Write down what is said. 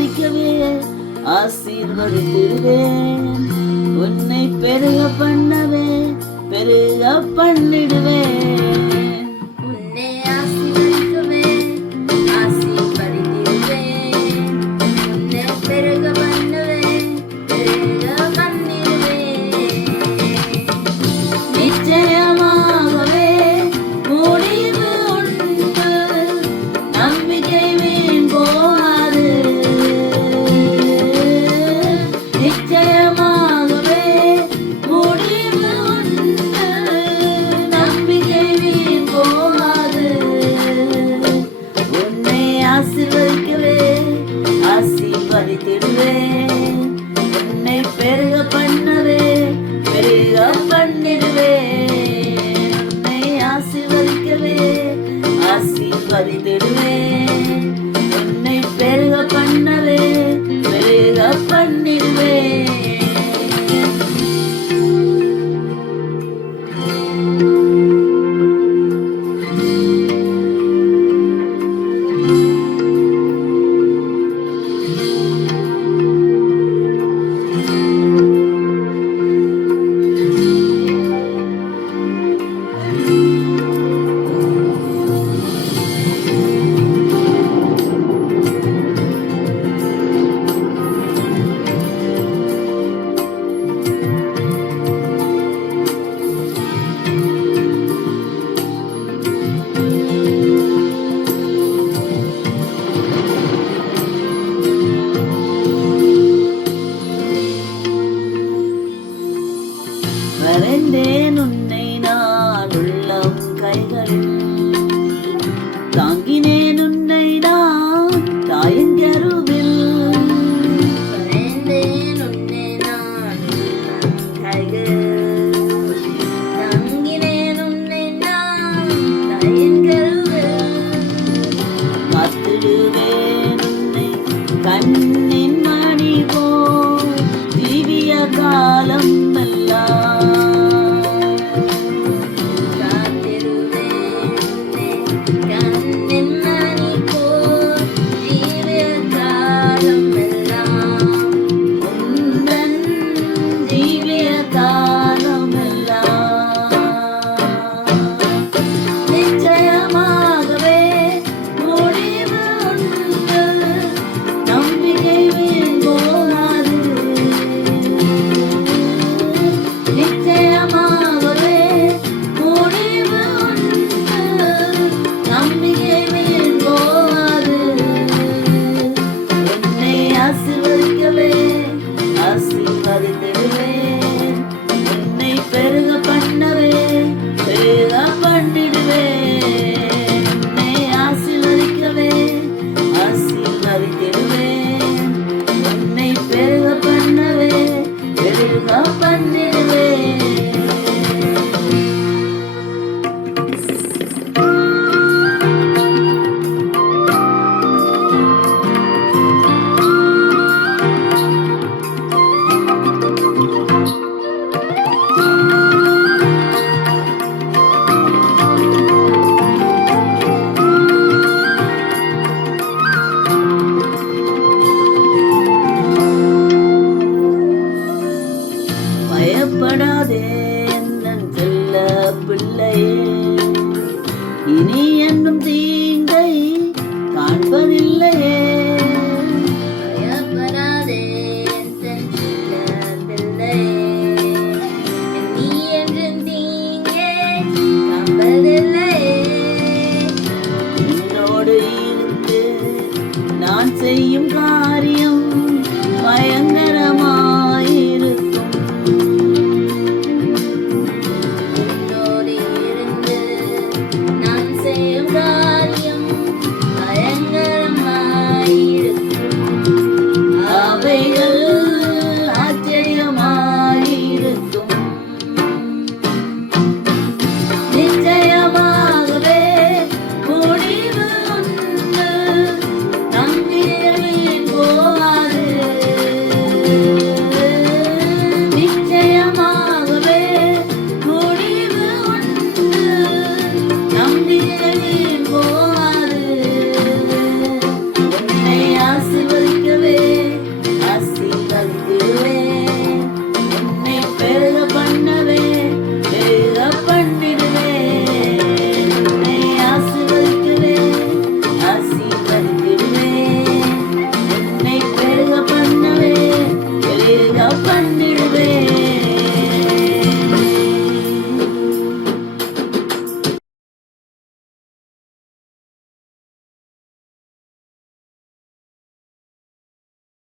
ஆசீர்வதிக்கவே ஆசீர்வதித்திடுவே உன்னை பெருக பண்ணவே பெருக பண்ணிடுவே one போரில்லை